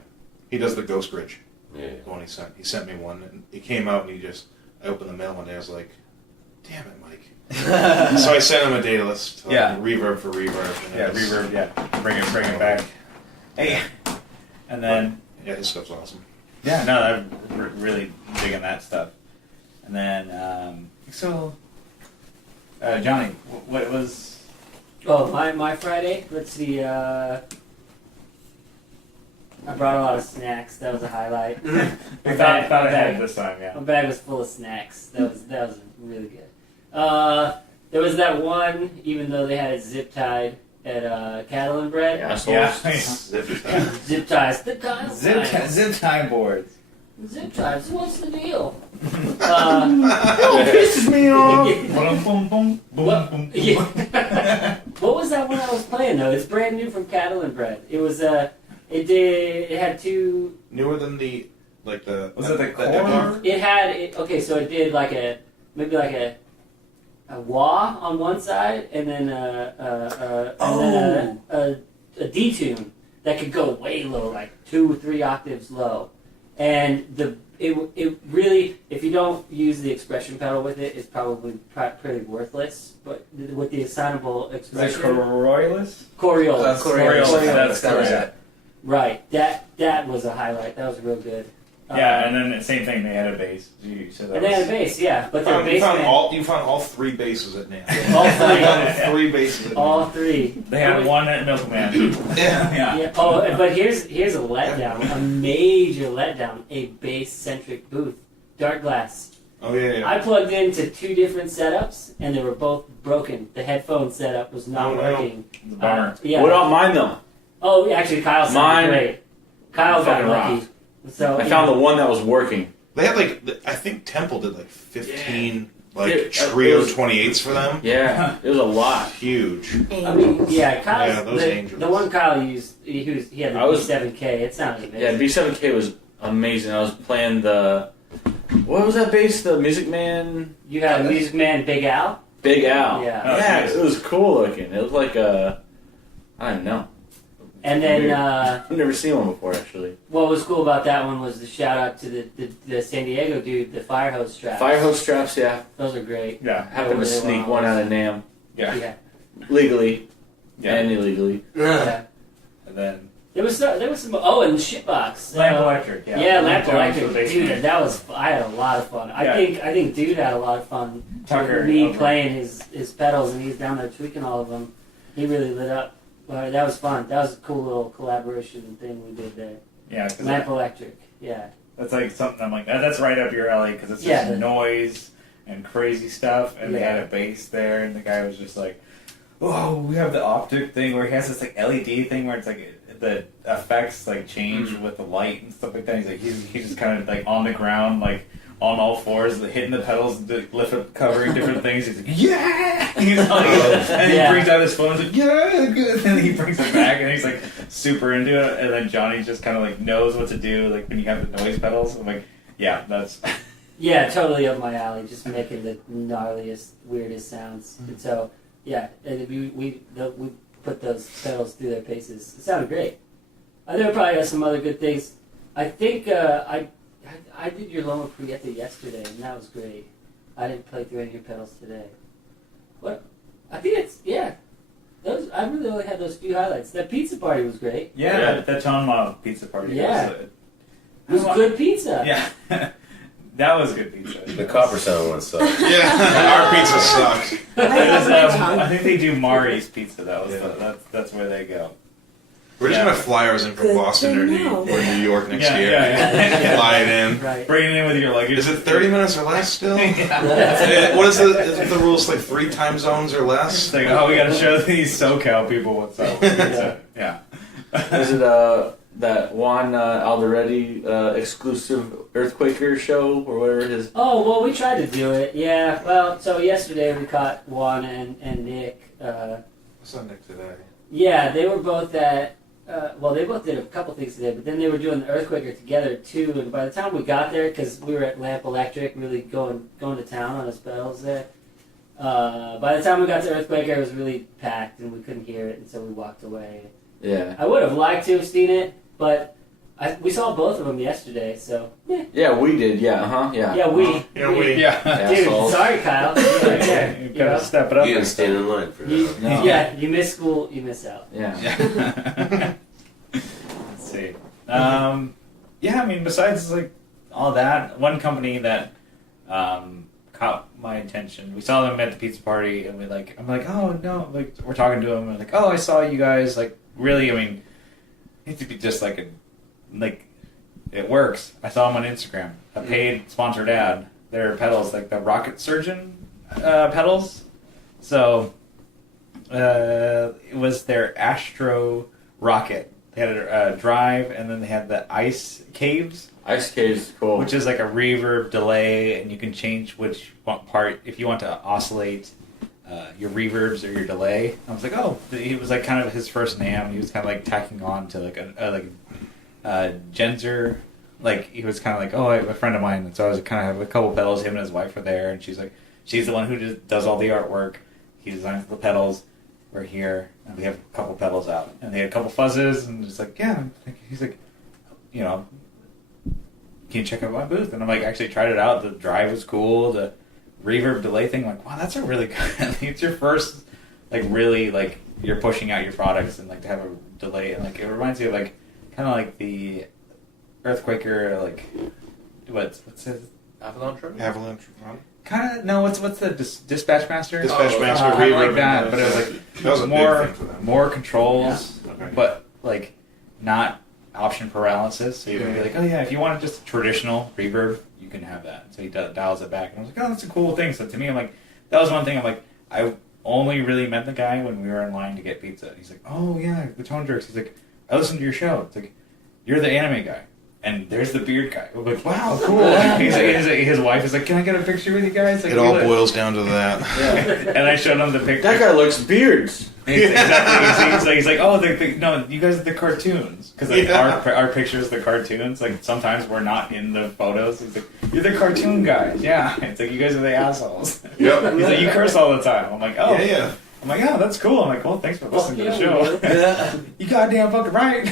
He does the Ghost Bridge. Yeah. The one he sent. He sent me one, and it came out, and I opened the mail one day. I was like, "Damn it, Mike!" So I sent him a data list. Reverb for reverb. And it was- Reverb, yeah. Bring it back. Hey, and then Yeah, his stuff's awesome. yeah, no, I'm really digging that stuff. And then Johnny, what was? Oh, my Friday. Let's see. I brought a lot of snacks. That was a highlight. I thought I had it this time, yeah. My bag was full of snacks. That was really good. There was that one, even though they had it zip tied at Cattle and Bread. Assholes. Yeah. Zip ties. Zip tie boards. Zip ties. What's the deal? Pisses me off. Boom, boom, boom, What? boom, boom. Yeah. What was that one I was playing though? It's brand new from Cattle and Bread. It was it had two. Newer than the like the. Was it the core? Okay, so it did like a wah on one side, and then a detune that could go way low, like 2 or 3 octaves low. And it really, if you don't use the expression pedal with it, it's probably pretty worthless. But with the assignable Is it expression, Coriolis? Coriolis. Coriolis. That's correct. Right, that was a highlight. That was real good. Yeah, and then the same thing. They had a bass. You said that And they had a bass, yeah, but their You bass found man, you found all 3 bases at NAMM. all You three, found 3 bases at all NAMM. 3. They had one at Milkman. Yeah. Yeah. Oh, but here's a letdown, a major letdown. A bass-centric booth, Dark Glass. Oh yeah. I plugged into 2 different setups, and they were both broken. The headphone setup was not Oh, no. working. The bummer. Yeah. What about mine though? Oh, actually, Kyle sounded Mine great. Kyle got fucking lucky. rocked. So I found the one that was working. They had I think Temple did like 15 like trio 28s for them. Yeah, it was a lot. Huge. I mean, yeah, Kyle's, Yeah, those angels. the one Kyle used, he had the B7K. It sounded amazing. Yeah, B7K was amazing. I was playing what was that bass? The Music Man. You had Music Man Big Al. Big Al. Yeah. Yeah, it was cool looking. It was like I don't know. And then I've never seen one before actually. what was cool about that one was the shout out to the San Diego dude, the fire hose straps. Fire hose straps, yeah. Those are great. Yeah. Happened to sneak one out of NAMM Yeah. Yeah. legally Yeah. and illegally. Yeah. And then There was some. Oh, and Shitbox. Lamp Electric. Yeah, Lamp Jones Electric. was the Dude, basement. that was. I had a lot of fun. Yeah. I think dude had a lot of fun. Tucker, Me over. playing his pedals, and he's down there tweaking all of them. He really lit up. That was fun. That was a cool little collaboration thing we did there. Yeah, because Lamp Electric. Yeah. that's like something I'm like, that's right up your alley because it's Yeah, just noise and crazy stuff. And they Yeah. had a bass there, and the guy was just like, "Oh, we have the optic thing where he has this like LED thing where it's like the effects like change with the light and stuff like that." He's like, he's just kind of like on the ground, like on all fours, hitting the pedals, lift up, covering different things. He's like, "Yeah!" He's like, and Yeah. he brings out his phone, he's like, "Yeah!" And then he brings it back, and he's like super into it. And then Johnny just kind of like knows what to do, like when you have the noise pedals. I'm like, "Yeah, that's." Yeah, totally up my alley. Just making the gnarliest, weirdest sounds. And so, yeah, and we put those pedals through their paces. It sounded great. There probably are some other good things. I think I did your Loma Prieta yesterday, and that was great. I didn't play through any of your pedals today. What? I think it's Those I really only had those few highlights. That pizza party was great. Yeah, that Tone Model pizza party. Yeah. Was, It was good pizza. Yeah. That was good pizza. The Coppersound one sucked. Yeah, our pizza sucks. I think they do Mari's Pizza. That's where they go. We're just gonna fly ours in from Good Boston to or know. New York next Yeah, year. yeah. Fly it in. Right. Bring it in with your luggage. Is it 30 minutes or less still? Yeah. What is the rules? Like 3 time zones or less? It's like, oh, we gotta show these SoCal people what's up. Yeah. Is it that Juan Alderete exclusive Earthquaker show or whatever it is? Oh, well, we tried to do it. Yeah. Well, so yesterday we caught Juan and Nick. What's on Nick today? Yeah, they were both at. Well, they both did a couple things today, but then they were doing the Earthquaker together too. And by the time we got there, because we were at Lamp Electric, really going to town on his pedals there. By the time we got to Earthquaker, it was really packed and we couldn't hear it, and so we walked away. Yeah. I would have liked to have seen it, but we saw both of them yesterday, so yeah. Yeah, we did. Yeah. Yeah. Yeah, we. Yeah. Dude, Assholes. sorry, Kyle. Yeah, you gotta step it up. You didn't stand in line for You, that. No. Yeah, you miss school, you miss out. Yeah. Yeah. Let's see. Yeah, I mean, besides like all that, one company that caught my attention. We saw them at the pizza party, and I'm like, oh no, like we're talking to them, and like, oh, I saw you guys. Like, really, I mean, it needs to be just like it works. I saw them on Instagram. A paid sponsored ad. Their pedals, like the Rocket Surgeon pedals. So it was their Astro Rocket. They had a drive, and then they had the Ice Caves, Ice Cave's cool. which is like a reverb delay, and you can change which part if you want to oscillate your reverbs or your delay. I was like, oh, he was like kind of his first NAMM. He was kind of like tacking on to like a Genzer. Like he was kind of like, oh, a friend of mine. And so I was kind of have a couple pedals. Him and his wife were there, and she's the one who just does all the artwork. He designs the pedals. We're here, and we have a couple pedals out, and they had a couple fuzzes, and it's like, yeah. He's like, you know, can you check out my booth? And I'm like, actually tried it out. The drive was cool. The reverb delay thing, like, wow, that's a really good. It's your first, like, really like you're pushing out your products, and like to have a delay, and like it reminds you of like kind of like the Earthquaker, like what's it? Avalanche Run? Avalanche Run? Kind of no. What's the Dispatch Master? Dispatch Master kind of reverb like that, and but it was like that was a more big thing for them. more controls, Okay. but like not option paralysis. So you can be like, oh yeah, if you want just a traditional reverb, you can have that. So he dials it back, and I was like, oh, that's a cool thing. So to me, I'm like, that was one thing. I'm like, I only really met the guy when we were in line to get pizza. He's like, oh yeah, the Tone Jerks. He's like, I listened to your show. It's like, you're the anime guy. And there's the beard guy. I'm like, wow, cool. His wife is like, can I get a picture with you guys? Like, it all boils down to that. And I showed him the picture. That guy looks beards. Exactly. He's like, oh, no, you guys are the cartoons. Because like our pictures, the cartoons. Like sometimes we're not in the photos. He's like, you're the cartoon guys. Yeah. It's like you guys are the assholes. Yep. He's like, you curse all the time. I'm like, oh. Yeah. I'm like, oh, that's cool. I'm like, well, thanks for listening to the show. You goddamn fucking right.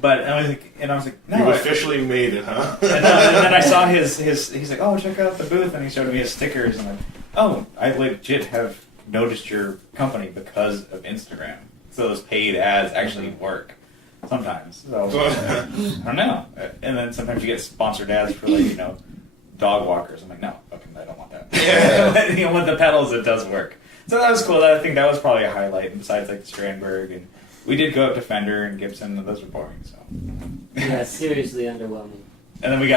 But I was like, no. You officially made it, huh? And then I saw his. He's like, oh, check out the booth, and he showed me his stickers. And I'm like, oh, I legit have noticed your company because of Instagram. So those paid ads actually work sometimes. So I don't know. And then sometimes you get sponsored ads for dog walkers. I'm like, no, fucking, I don't want that. Yeah. With the pedals, it does work. So that was cool. I think that was probably a highlight. And besides like the Strandberg, and we did go up to Fender and Gibson, and those were boring. So yeah, seriously underwhelming. And then we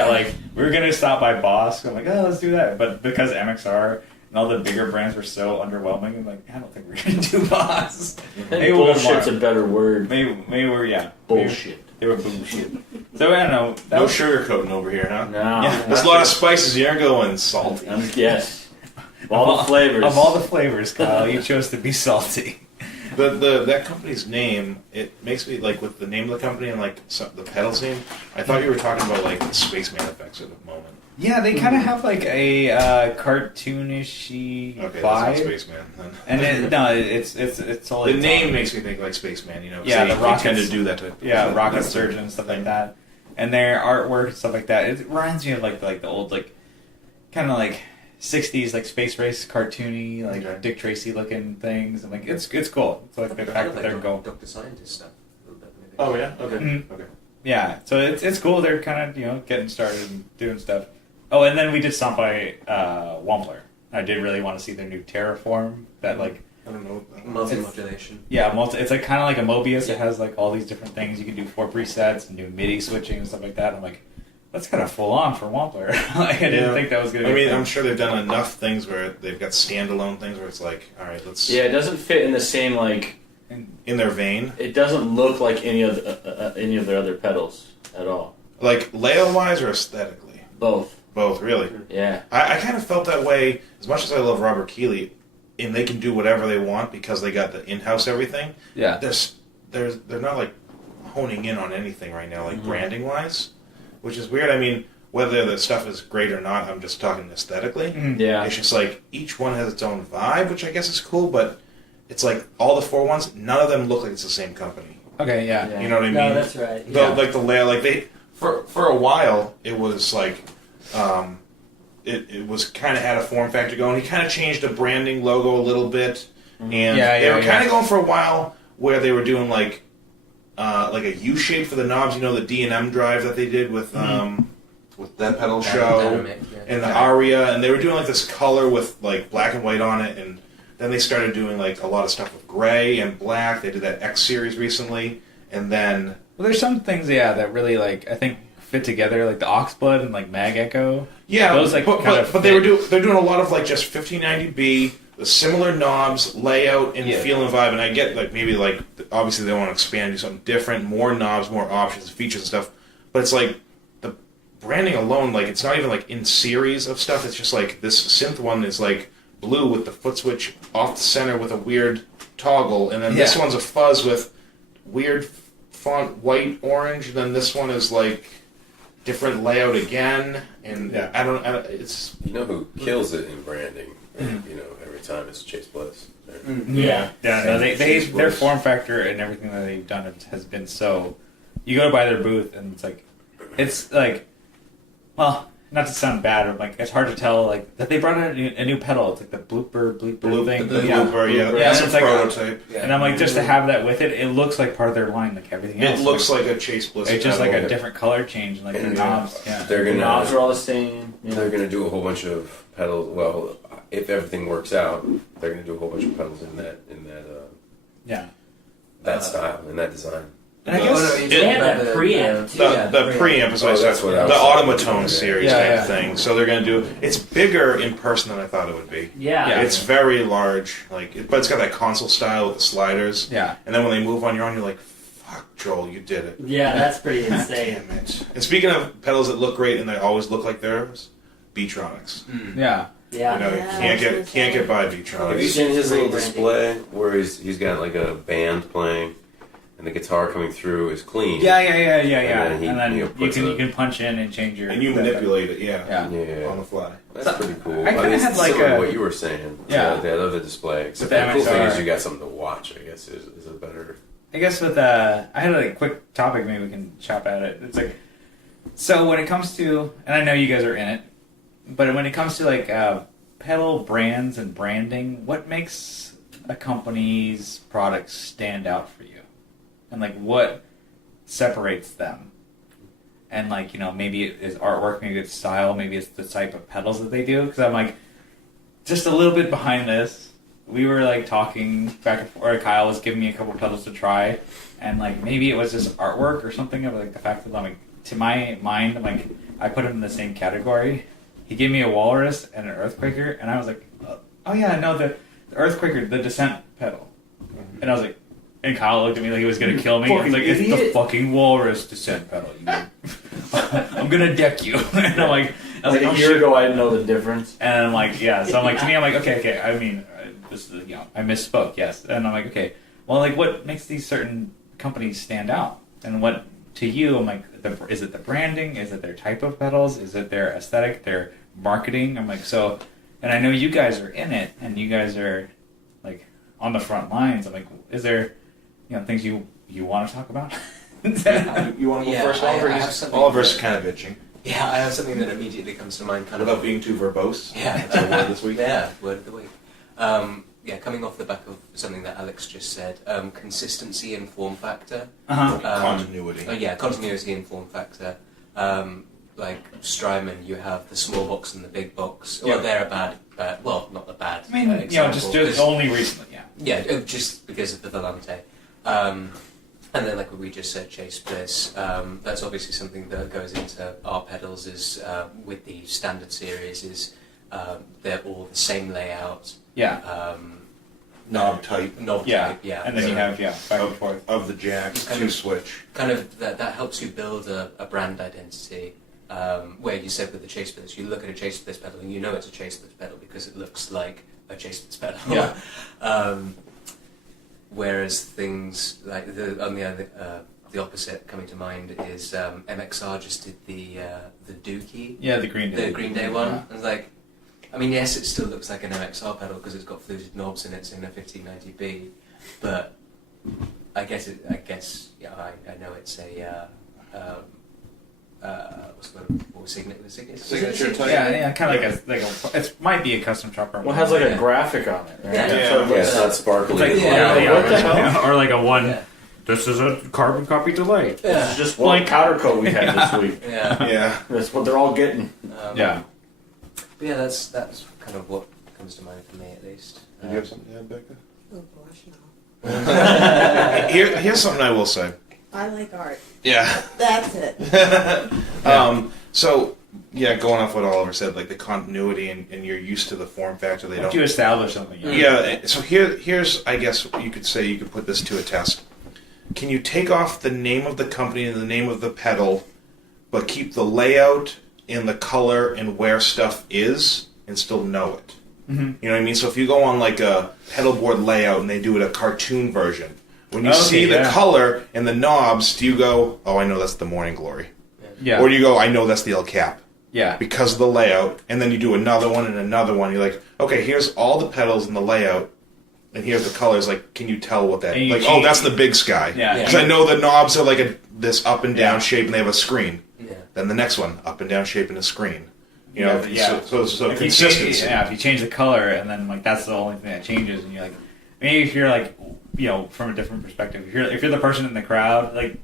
were gonna stop by Boss. I'm like, oh, let's do that. But because MXR and all the bigger brands were so underwhelming, I'm like, I don't think we're gonna do Boss. Maybe bullshit's a better word. Maybe we're bullshit. They were boomshit. So I don't know. No sugarcoating over here, huh? No. Yeah. There's a lot of spices. You're going salty. Yes. Of all the flavors. Of all the flavors, Kyle, you chose to be salty. That company's name, it makes me, like, with the name of the company and, like, the pedals name, I thought you were talking about, like, the Spaceman effects at the moment. Yeah, they kind of have, like, a cartoonish-y Okay, vibe. that's not Spaceman, then. And it's all... The name makes me think like Spaceman, Yeah, they the rockets tend to do that type. Yeah, rocket surgeon and stuff like that. And their artwork and stuff like that, it reminds me of, like the old, like, kind of, like... 60s like space race cartoony like Dick Tracy looking things. I'm like it's cool. It's like the fact that they're going Dr. Scientist stuff. A little bit, maybe. Oh yeah, okay, Mm-hmm. okay. Yeah, so it's cool. They're kind of getting started and doing stuff. Oh, and then we did stomp by Wampler. I did really want to see their new Terraform. That like I don't know. Multi-modulation. Yeah, it's like kind of like a Mobius. It has like all these different things you can do 4 presets and do MIDI switching and stuff like that. I'm like, that's kind of full on for Wampler. Like I didn't think that was gonna. I'm sure they've done enough things where they've got standalone things where it's like, all right, let's. Yeah, it doesn't fit in the same like. In their vein. It doesn't look like any of their other pedals at all. Like layout wise or aesthetically. Both. Both, really. Yeah. I kind of felt that way as much as I love Robert Keeley, and they can do whatever they want because they got the in-house everything. Yeah. They're not like honing in on anything right now, like branding wise. Which is weird. I mean, whether the stuff is great or not, I'm just talking aesthetically. Yeah. It's just like each one has its own vibe, which I guess is cool, but it's like all the 4 ones, none of them look like it's the same company. Okay, yeah. You know what I mean? No, that's right. Like the layout, like they for a while it was like it was kind of had a form factor going. He kind of changed the branding logo a little bit, and they were kind of going for a while where they were doing like a U shape for the knobs. You know, the D&M drive that they did with that pedal show and the Aria, and they were doing like this color with like black and white on it, and then they started doing like a lot of stuff with gray and black. They did that X series recently, and then there's some things that really like I think fit together, like the Oxblood and like Mag Echo. Yeah, those like but they're doing a lot of like just 1590B. The similar knobs, layout, and feel and vibe, and I get like maybe like obviously they want to expand, do something different, more knobs, more options, features and stuff. But it's like the branding alone, like it's not even like in series of stuff. It's just like this synth one is like blue with the foot switch off the center with a weird toggle, and then this one's a fuzz with weird font white orange, and then this one is like different layout again, and I don't it's who kills it in branding. Every time it's Chase Bliss. No, their form factor and everything that they've done has been so. You go to buy their booth and it's like, well, not to sound bad, but like it's hard to tell like that they brought out a new pedal. It's like the bleeper thing. Blooper, that's a prototype. And I'm like, just to have that with it, it looks like part of their line, like everything else. It looks like a Chase Bliss. It's just like a different color change, like the knobs. Yeah, the knobs are all the same. They're gonna do a whole bunch of pedals. Well, if everything works out, they're gonna do a whole bunch of pedals in that that style, in that design. And I guess they have that preamp. The preamp is what that's what I was the talking Automatone about. series type of thing. So they're going to do. It's bigger in person than I thought it would be. Yeah. It's very large, but it's got that console style with the sliders. Yeah. And then when they move on your own, you're like, fuck. Fuck, Joel, you did it. Yeah, that's pretty insane. Damn it. And speaking of pedals that look great and they always look like theirs, Beatronics. Yeah. Yeah. You know, you can't get by Beatronics. Have you seen his little Great display where he's got like a band playing and the guitar coming through is clean? Yeah. And then you can punch in and change your... And you manipulate it, Yeah. on the fly. That's pretty cool. I kinda it's had like similar to a- what you were saying. Yeah. I love the display. Except With the the cool thing MXR. is you got something to watch, I guess, is a better... I guess with I had a quick topic. Maybe we can chop at it. It's like, so when it comes to, and I know you guys are in it, but when it comes to like pedal brands and branding, what makes a company's products stand out for you, and like what separates them, and like maybe it is artwork, maybe it's style, maybe it's the type of pedals that they do. Because I'm like, just a little bit behind this. We were like talking back and forth. Kyle was giving me a couple pedals to try, and like maybe it was just artwork or something of like the fact that I'm like, to my mind, I'm like, I put him in the same category. He gave me a Walrus and an Earthquaker, and I was like, oh yeah, no, the Earthquaker, the Descent pedal, and I was like, and Kyle looked at me like he was gonna kill me. I was like, it's the fucking Walrus Descent pedal. I'm gonna deck you, and I'm like, a year ago I didn't know the difference, and I'm like, yeah. So I'm like, to me, I'm like, okay. I mean, this is, I misspoke, yes. And I'm like, okay, well, like, what makes these certain companies stand out? And what, to you, I'm like, is it the branding? Is it their type of pedals? Is it their aesthetic, their marketing? I'm like, so, and I know you guys are in it, and you guys are, like, on the front lines. I'm like, is there, things you want to talk about? You want to go first, Oliver? I have something Oliver's that- kind of itching. Yeah, I have something that immediately comes to mind. Without being too verbose. Yeah, That's our word this week. Yeah, word of the week. Coming off the back of something that Alex just said, consistency and form factor. Continuity. Continuity and form factor. Like Strymon, you have the small box and the big box. Yeah. Well, they're a bad. Well, not the bad. I mean, example, just only recently, yeah. Yeah, just because of the Volante. And then, like we just said, Chase Bliss. That's obviously something that goes into our pedals. Is with the standard series is they're all the same layout. Yeah. Knob type. Knob Yeah. type. Yeah. And then you have, back and forth. Of the jacks to switch. Kind of that helps you build a brand identity. Where you said with the Chase Bliss, you look at a Chase Bliss pedal and you know it's a Chase Bliss pedal because it looks like a Chase Bliss pedal. Yeah. Whereas things like the opposite coming to mind is MXR just did the Dookie. Yeah, the Green Day. The Green Day one. I was like, I mean, yes, it still looks like an MXR pedal because it's got fluted knobs and it's in a 1590B, but I guess yeah, I know it's a what's the word? Signature type. Yeah, kind of like a. It might be a custom chopper. well, it has like a graphic on it, right? Yeah. So Yeah, it's not sparkly. It's like, what the hell? or like a one. Yeah. This is a carbon copy delay. This is just one powder coat we had this week. Yeah. Yeah. That's what they're all getting. Yeah. But yeah, that's kind of what comes to mind for me at least. Do you have something to add, Becca? Oh gosh, no. Here's something I will say. I like art. Yeah. That's it. So, yeah, going off what Oliver said, like the continuity and you're used to the form factor. They Once don't. you establish something. Yeah. So here's I guess you could say you could put this to a test. Can you take off the name of the company and the name of the pedal, but keep the layout and the color and where stuff is and still know it? Mm-hmm. You know what I mean? So if you go on like a pedal board layout and they do it a cartoon version, when you see the color and the knobs, do you go, oh, I know that's the Morning Glory? Yeah. Or do you go, I know that's the El Cap? Yeah. Because of the layout, and then you do another one and another one. You're like, okay, here's all the pedals in the layout, and here's the colors. Like, can you tell what that? Like, oh, that's the Big Sky. Yeah. Because I know the knobs are like this up and down shape, and they have a screen. Yeah. Then the next one, up and down shape and a screen. You know, Yeah. so If you consistency. change, if you change the color, and then like that's the only thing that changes, and you're like, maybe if you're like, from a different perspective, if you're the person in the crowd, like,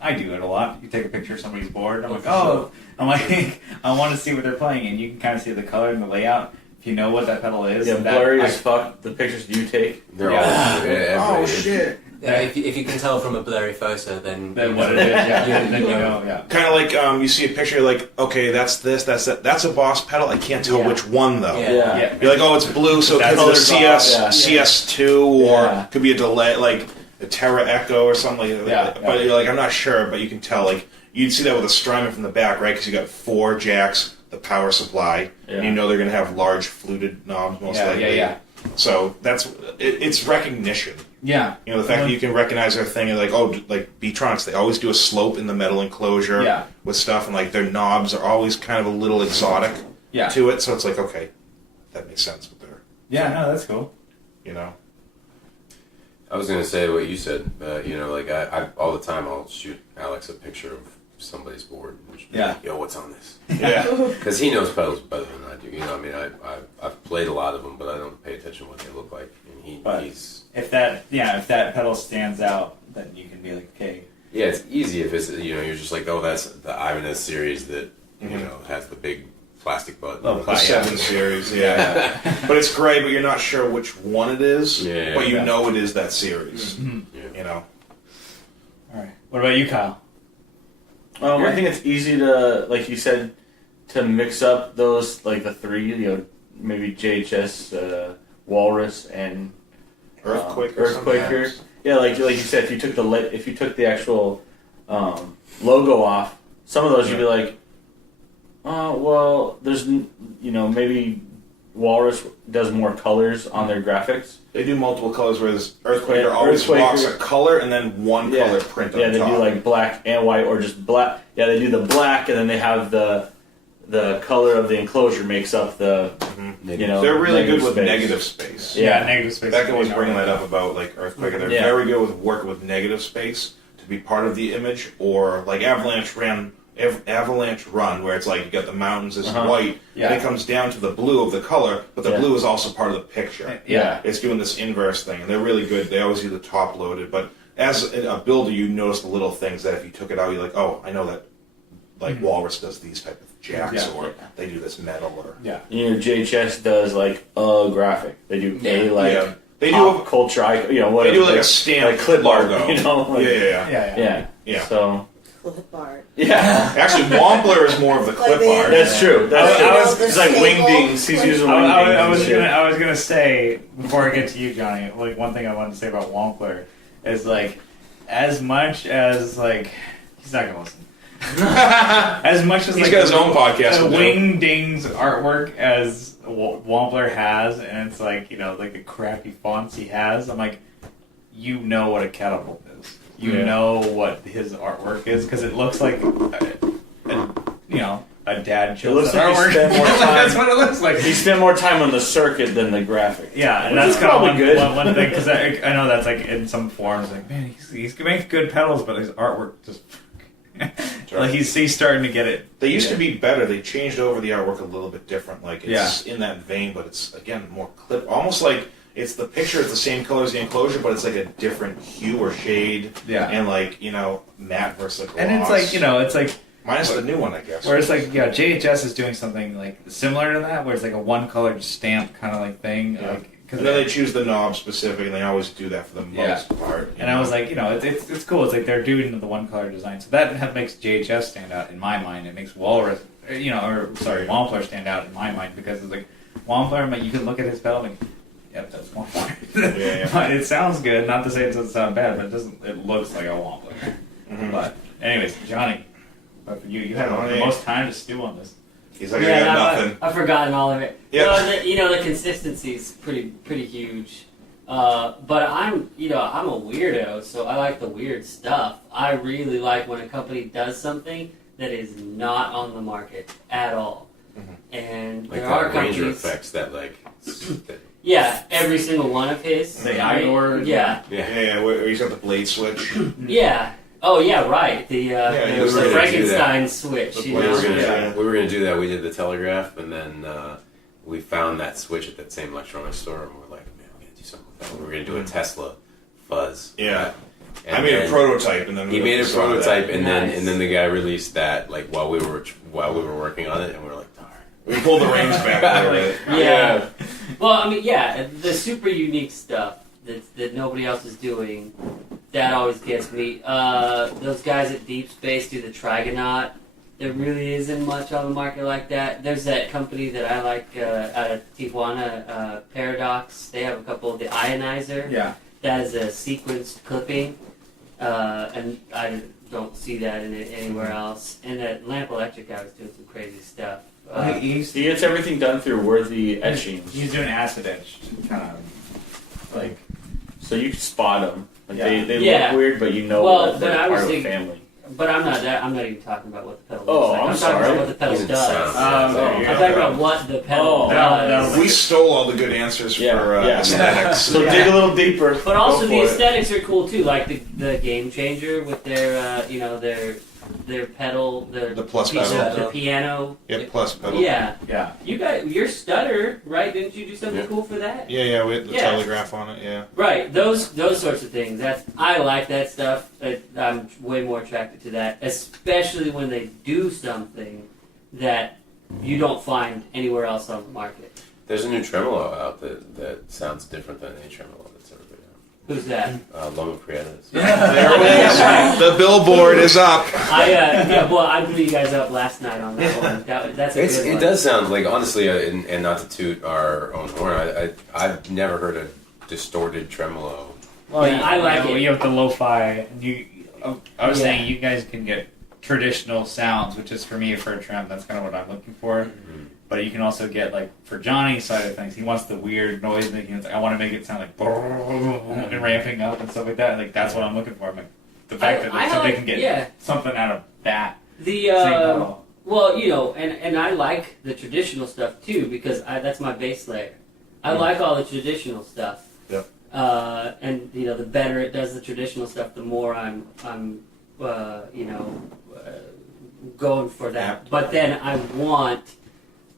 I do it a lot. You take a picture of somebody's board, and I'm like, I'm like, I want to see what they're playing, and you can kind of see the color and the layout. If you know what that pedal is, Yeah, blurry as fuck. The pictures you take. They're Yeah. all Shit. Yeah, if you can tell from a blurry photo, then what it is, then you know, yeah. Kind of like you see a picture, you're like, okay, that's this, that's that. That's a Boss pedal. I can't tell which one though. Yeah. You're like, oh, it's blue, so it That's could be a color's off, CS2 or Yeah. could be a delay. Like, a Terra Echo or something like that. Yeah, But you're like, I'm not sure, but you can tell. Like, you'd see that with a Strymon from the back, right? Because you got 4 jacks, the power supply, and you know they're going to have large fluted knobs most likely. Yeah. So it's recognition. Yeah. You know, the fact that you can recognize their thing, and like, oh, like Beatronics, they always do a slope in the metal enclosure with stuff, and like their knobs are always kind of a little exotic to it. So it's like, okay, that makes sense with their. Yeah, no, that's cool. You know. I was gonna say what you said. You know, like I all the time I'll shoot Alex a picture of somebody's board. And just be like, yo, what's on this? Yeah. Because he knows pedals better than I do. You know, I mean, I've played a lot of them, but I don't pay attention to what they look like. And he's if that pedal stands out, then you can be like, okay. Yeah, it's easy if it's you're just like, oh, that's the Ibanez series that you know has the big plastic button. The 7 series, but it's great, but you're not sure which one it is. But you know it is that series. Mm-hmm. You know. All right. What about you, Kyle? I think it's easy to, like you said, to mix up those, like the 3, you know, maybe JHS, Walrus, and Earthquaker. Yeah, like you said, if you took the actual logo off, some of those you'd be like, oh well, there's maybe Walrus does more colors on their graphics. They do multiple colors, whereas Earthquaker always rocks a color and then one color print on top. Yeah, they do like black and white, or just black. Yeah, they do the black, and then they have the color of the enclosure makes up the, they're really good with space. Negative space. Yeah, negative space. Becca was bringing that up about like Earthquaker. They're very good with working with negative space to be part of the image, or like Avalanche Run, where it's like you got the mountains as white, and it comes down to the blue of the color, but the blue is also part of the picture. Yeah. It's doing this inverse thing, and they're really good. They always do the top loaded, but as a builder, you notice the little things that if you took it out, you're like, oh, I know that like Walrus does these type of jacks, or they do this metal, or JHS does like a graphic. They do they do a culture, they do like a stamp, like clip art, logo. Yeah. So. Clip art. Yeah. Actually, Wampler is more of the clip art. That's true. It's like wingdings. He's using wingdings. I was gonna say, before I get to you, Johnny, like one thing I wanted to say about Wampler is like, as much as like, he's not gonna listen. As much as he's like got his own podcast. The wingdings artwork as Wampler has, and it's like, like the crappy fonts he has. I'm like, you know what a catapult is. You know what his artwork is, because it looks like a dad chose looks like artwork. He spent more time, that's what it looks like. He spent more time on the circuit than the graphic. Yeah, and that's kind of one thing, because I know that's like in some forums, like, man, he makes good pedals, but his artwork just like he's starting to get it. They used to be better. They changed over the artwork a little bit different. Like it's in that vein, but it's again more clip, almost like. It's the picture, it's the same color as the enclosure, but it's like a different hue or shade. Yeah. And like, matte versus gloss. And it's like, it's like... Minus the new one, I guess. Where it's like, JHS is doing something like similar to that, where it's like a one-colored stamp kind of like thing. Yeah. Like, and then they choose the knob specific, and they always do that for the most part. And I was like, it's cool. It's like they're doing the one-color design. So that makes JHS stand out in my mind. It makes Wampler stand out in my mind, because it's like, Wampler, you can look at his pedal and yep, that's Wampler. But it sounds good. Not to say it doesn't sound bad, but it doesn't. It looks like a Wampler. Mm-hmm. But anyways, Johnny, you had the most time to stew on this. He's like, I got nothing. I've forgotten all of it. Yep. The consistency is pretty huge. But I'm a weirdo, so I like the weird stuff. I really like when a company does something that is not on the market at all. Mm-hmm. And like there are companies. Ranger effects that like. Yeah, every single one of his. The Igor. Yeah. Where he's got the blade switch. Yeah. Oh yeah, right. The Frankenstein switch. We were gonna do that. We did the Telegraph, and then we found that switch at that same electronics store, and we're like, man, we're gonna do something with that. We were gonna do a Tesla fuzz. Yeah. I made a prototype, and then he made a prototype, and then the guy released that like while we were working on it, and we were like, darn. We pulled the reins back a little bit. Yeah. Well, the super unique stuff that nobody else is doing, that always gets me. Those guys at Deep Space do the Trigonaut. There really isn't much on the market like that. There's that company that I like out of Tijuana, Paradox. They have a couple of the Ionizer. Yeah. that is a sequenced clipping, and I don't see that in it anywhere else. And that Lamp Electric guy was doing some crazy stuff. He gets everything done through worthy etchings. He's doing acid etched, kind of like. So you can spot them. Like Yeah. they Yeah. look weird, but you know Well, that they're but I was part of the thinking- family. But I'm not even talking about what the pedal Oh, looks like. I'm talking sorry. about what the pedal Even does. sounds. I'm talking about what the pedal Oh, does. We stole all the good answers for aesthetics. So dig a little deeper. But also Go the for it. aesthetics are cool too, like the Game Changer with their their pedal, The plus piece of pedal. the piano. Yep, plus pedal. Yeah, Yeah. you got your stutter, right? Didn't you do something Yeah. cool for that? Yeah, we had the Yeah. telegraph on it. Yeah. Right, those sorts of things. I like that stuff. I'm way more attracted to that, especially when they do something that you don't find anywhere else on the market. There's a new tremolo out that sounds different than any tremolo that's ever been Who's that? out. Loma Prietas. There it is. The billboard is up. I blew you guys up last night on that one. That's a good one. It does sound like, honestly, and not to toot our own horn, I've never heard a distorted tremolo. Well, Yeah, I like it. You have the lo-fi. I was Yeah. saying you guys can get traditional sounds, which is for me for a trem. That's kind of what I'm looking for. But you can also get like for Johnny's side of things, he wants the weird noise making. It's like, I want to make it sound like and ramping up and stuff like that. Like that's what I'm looking for. Like, the fact that they can get something out of that. The Same pedal. well, and I like the traditional stuff too because that's my bass layer. I like all the traditional stuff. Yep. And the better it does the traditional stuff, the more I'm going for that. But then I want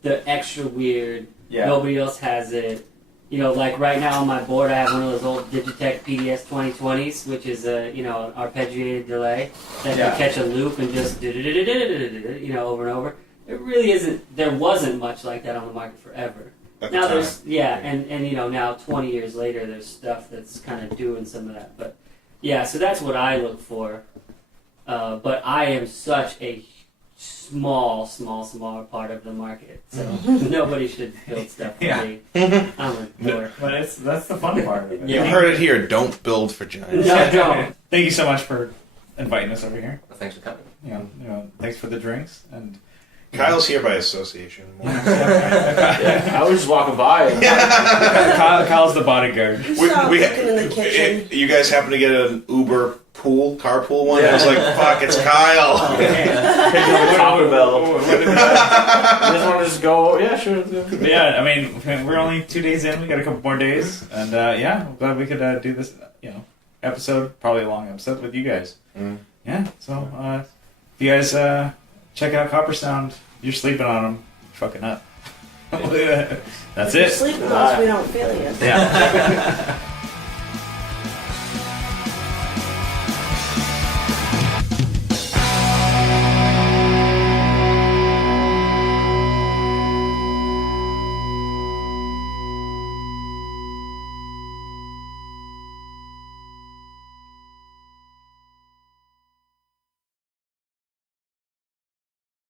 the extra weird. Yeah. Nobody else has it. Like right now on my board, I have one of those old Digitech PDS 2020s, which is an arpeggiated delay that Yeah. can catch a loop and just over and over. It really isn't. There wasn't much like that on the market forever. At the Now time. there's and now 20 years later, there's stuff that's kind of doing some of that. But yeah, so that's what I look for. But I am such a small part of the market, so nobody should build stuff for me. I'm a dork. But that's the fun part of it. You heard it here. Don't build for giants. No, don't. Thank you so much for inviting us over here. Well, thanks for coming. Thanks for the drinks and. Kyle's here by association. Yeah, I was just walking by. And Kyle's the bodyguard. You saw him cooking in the kitchen. You guys happen to get an Uber carpool one? I was like, fuck, it's Kyle. picking up a Taco Bell. You just want to just go? Yeah, sure. Let's go. But yeah, I mean, we're only 2 days in. We got a couple more days, and I'm glad we could do this. Episode, probably a long episode with you guys. Yeah. So if you guys check out Coppersound, you're sleeping on them. You're fucking up. That's You're it. sleeping on us, we don't feel you. Yeah.